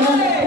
감사합니다.